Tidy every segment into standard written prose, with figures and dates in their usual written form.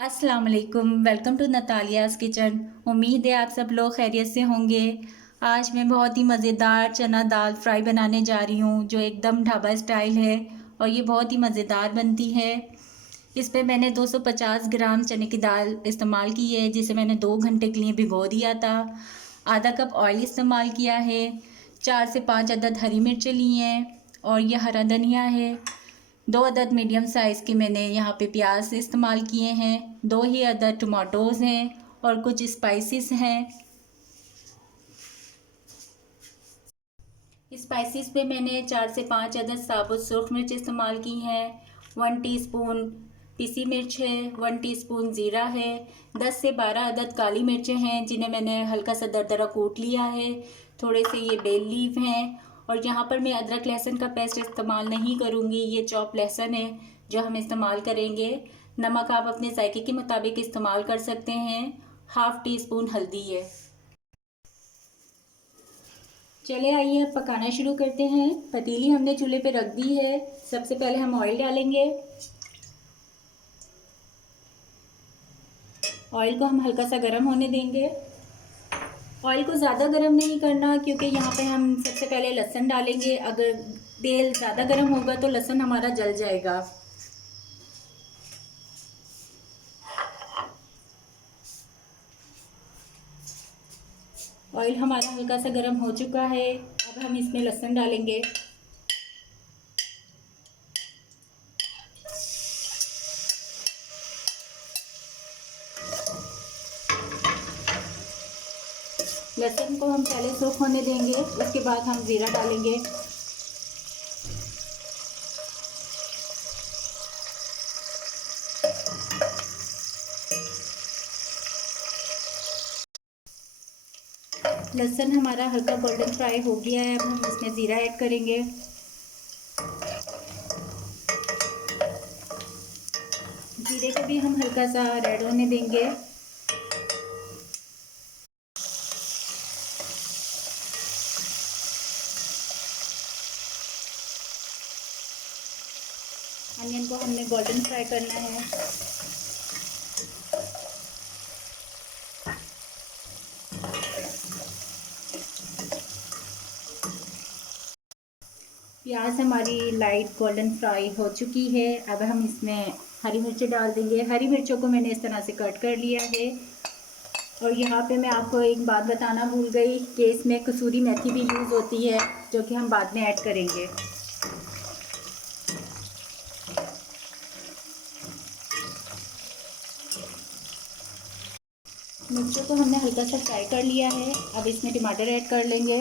अस्सलाम वालेकुम। Welcome to Natalia's kitchen. उम्मीद है आप सब लोग खैरियत से होंगे। आज मैं बहुत ही मज़ेदार चना दाल फ्राई बनाने जा रही हूँ जो एकदम ढाबा स्टाइल है और ये बहुत ही मज़ेदार बनती है। इस पे मैंने 250 ग्राम चने की दाल इस्तेमाल की है जिसे मैंने 2 घंटे के लिए भिगो दिया था। आधा कप ऑयल इस्तेमाल किया है। 4 से 5 अदद हरी मिर्चें ली हैं और ये हरा धनिया है। 2 अदद मीडियम साइज़ के मैंने यहाँ पे प्याज इस्तेमाल किए हैं। 2 ही अदद टमाटोज़ हैं और कुछ स्पाइसेस हैं। स्पाइसेस पे मैंने 4 से 5 अदद साबुत सुरख मिर्च इस्तेमाल की हैं। 1 टीस्पून पिसी मिर्च है। 1 टीस्पून ज़ीरा है। 10 से 12 अदद काली मिर्चें हैं जिन्हें मैंने हल्का सा दरदरा कूट लिया है। थोड़े से ये बेल लीफ हैं और यहाँ पर मैं अदरक लहसुन का पेस्ट इस्तेमाल नहीं करूँगी। ये चॉप लहसुन है जो हम इस्तेमाल करेंगे। नमक आप अपने जायके के मुताबिक इस्तेमाल कर सकते हैं। हाफ़ टी स्पून हल्दी है। चले आइए अब पकाना शुरू करते हैं। पतीली हमने चूल्हे पे रख दी है। सबसे पहले हम ऑयल डालेंगे। ऑयल को हम हल्का सा गर्म होने देंगे। ऑयल को ज़्यादा गर्म नहीं करना क्योंकि यहाँ पे हम सबसे पहले लहसुन डालेंगे। अगर तेल ज़्यादा गर्म होगा तो लहसुन हमारा जल जाएगा। ऑयल हमारा हल्का सा गर्म हो चुका है। अब हम इसमें लहसुन डालेंगे। लहसुन को हम पहले सोख होने देंगे, उसके बाद हम ज़ीरा डालेंगे। लहसुन हमारा हल्का गोल्डन फ्राई हो गया है। अब हम इसमें ज़ीरा ऐड करेंगे। जीरे को भी हम हल्का सा रेड होने देंगे। अनियन को हमने गोल्डन फ्राई करना है। प्याज हमारी लाइट गोल्डन फ्राई हो चुकी है। अब हम इसमें हरी मिर्चें डाल देंगे। हरी मिर्चों को मैंने इस तरह से कट कर लिया है। और यहाँ पे मैं आपको एक बात बताना भूल गई कि इसमें कसूरी मेथी भी यूज़ होती है जो कि हम बाद में ऐड करेंगे। मिर्चों को हमने हल्का सा फ्राई कर लिया है। अब इसमें टमाटर ऐड कर लेंगे।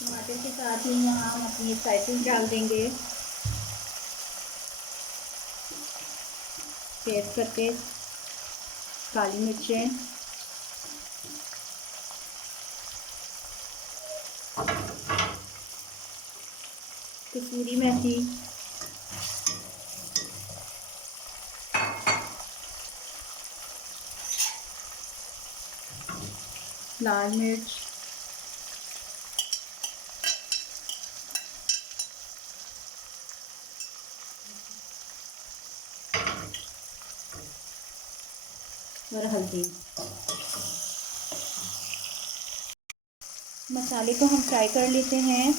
टमाटर के साथ ही यहाँ हम अपनी स्पाइसेस डाल देंगे। तेज पत्ते, काली मिर्चें, कसूरी मेथी, लाल मिर्च, और हल्दी। मसाले को हम फ्राई कर लेते हैं।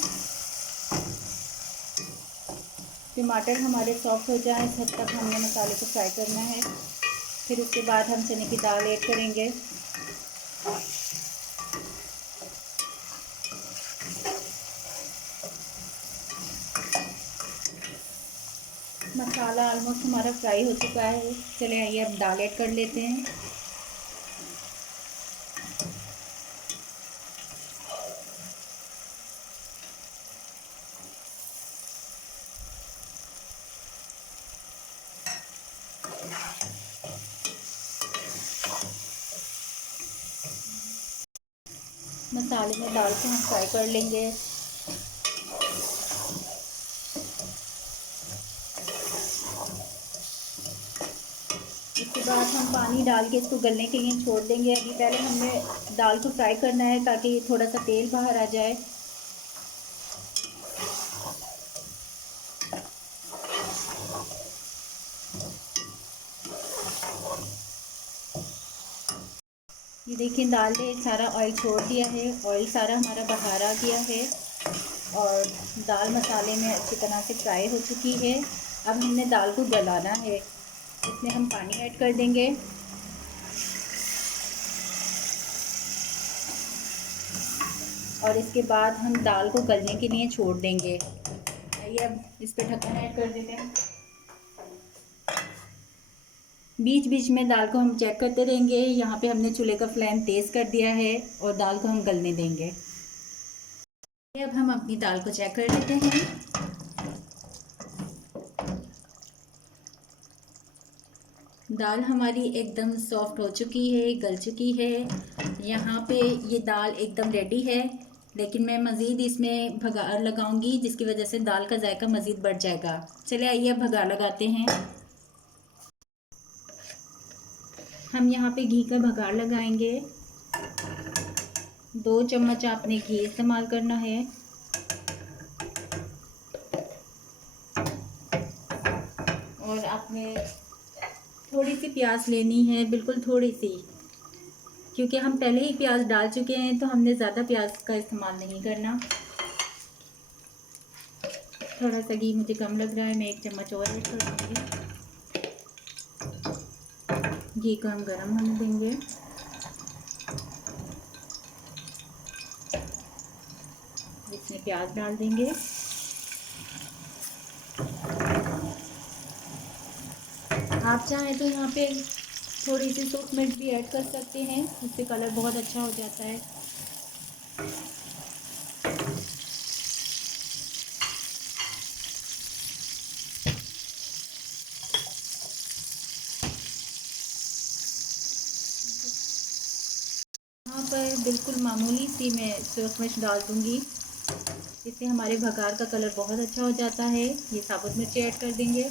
टमाटर हमारे सॉफ्ट हो जाए इस हद तक हमने मसाले को फ्राई करना है। फिर उसके बाद हम चने की दाल ऐड करेंगे। मसाला ऑलमोस्ट हमारा फ्राई हो चुका है। चले आइए अब दाल ऐड कर लेते हैं। मसाले में दाल को हम फ्राई कर लेंगे। इसके बाद हम पानी डाल के इसको गलने के लिए छोड़ देंगे। अभी पहले हमने दाल को फ्राई करना है ताकि थोड़ा सा तेल बाहर आ जाए। ये देखिए दाल ने सारा ऑयल छोड़ दिया है, ऑयल सारा हमारा बाहर आ गया है और दाल मसाले में अच्छी तरह से फ्राई हो चुकी है। अब हमने दाल को गलाना है, इसमें हम पानी ऐड कर देंगे और इसके बाद हम दाल को गलने के लिए छोड़ देंगे। आइए अब इस पर ढक्कन ऐड कर देते हैं। बीच बीच में दाल को हम चेक करते रहेंगे। यहाँ पे हमने चूल्हे का फ्लेम तेज़ कर दिया है और दाल को हम गलने देंगे। अब हम अपनी दाल को चेक कर लेते हैं। दाल हमारी एकदम सॉफ्ट हो चुकी है, गल चुकी है। यहाँ पे ये दाल एकदम रेडी है, लेकिन मैं मज़ीद इसमें भगार लगाऊंगी जिसकी वजह से दाल का जायका मज़ीद बढ़ जाएगा। चलिए आइए अब भगार लगाते हैं। हम यहाँ पे घी का भगार लगाएंगे। 2 चम्मच आपने घी इस्तेमाल करना है और आपने थोड़ी सी प्याज लेनी है, बिल्कुल थोड़ी सी, क्योंकि हम पहले ही प्याज डाल चुके हैं तो हमने ज़्यादा प्याज का इस्तेमाल नहीं करना। थोड़ा सा घी मुझे कम लग रहा है, मैं 1 चम्मच और ऐड कर दूँगी। घी को हम गरम होने देंगे। इसमें प्याज डाल देंगे। आप चाहें तो यहाँ पे थोड़ी सी सूख मिर्च भी ऐड कर सकते हैं, उससे कलर बहुत अच्छा हो जाता है। यहाँ पर बिल्कुल मामूली सी मैं सूख मिर्च डाल दूँगी, इससे हमारे भगार का कलर बहुत अच्छा हो जाता है। ये साबुत मिर्ची ऐड कर देंगे।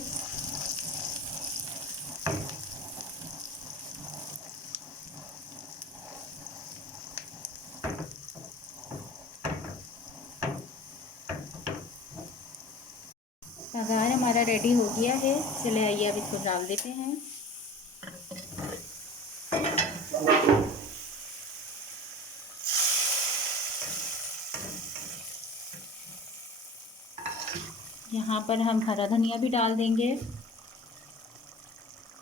भगार हमारा रेडी हो गया है। चले आइए अब इसको डाल देते हैं। यहाँ पर हम हरा धनिया भी डाल देंगे।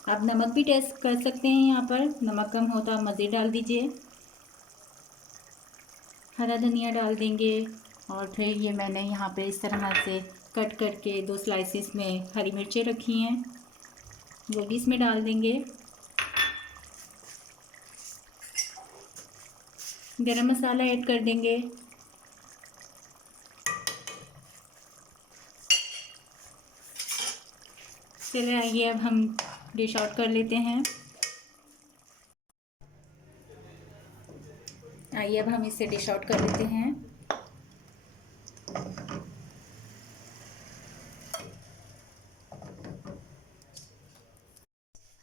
आप नमक भी टेस्ट कर सकते हैं, यहाँ पर नमक कम हो तो आप मज़ीद डाल दीजिए। हरा धनिया डाल देंगे और फिर ये मैंने यहाँ पे इस तरह से कट करके 2 स्लाइसिस में हरी मिर्चें रखी हैं, वो भी इसमें डाल देंगे। गरम मसाला ऐड कर देंगे। चलिए आइए अब हम डिश आउट कर लेते हैं। आइए अब हम इसे डिश आउट कर लेते हैं।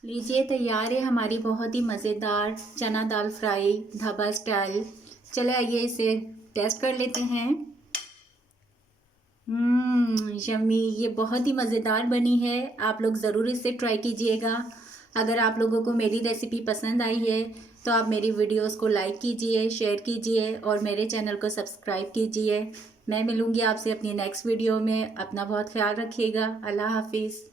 लीजिए तैयार है हमारी बहुत ही मज़ेदार चना दाल फ्राई ढाबा स्टाइल। चले आइए इसे टेस्ट कर लेते हैं। यम्मी, ये बहुत ही मज़ेदार बनी है। आप लोग ज़रूर इसे ट्राई कीजिएगा। अगर आप लोगों को मेरी रेसिपी पसंद आई है तो आप मेरी वीडियोस को लाइक कीजिए, शेयर कीजिए और मेरे चैनल को सब्सक्राइब कीजिए। मैं मिलूँगी आपसे अपनी नेक्स्ट वीडियो में। अपना बहुत ख्याल रखिएगा। अल्लाह हाफिज़।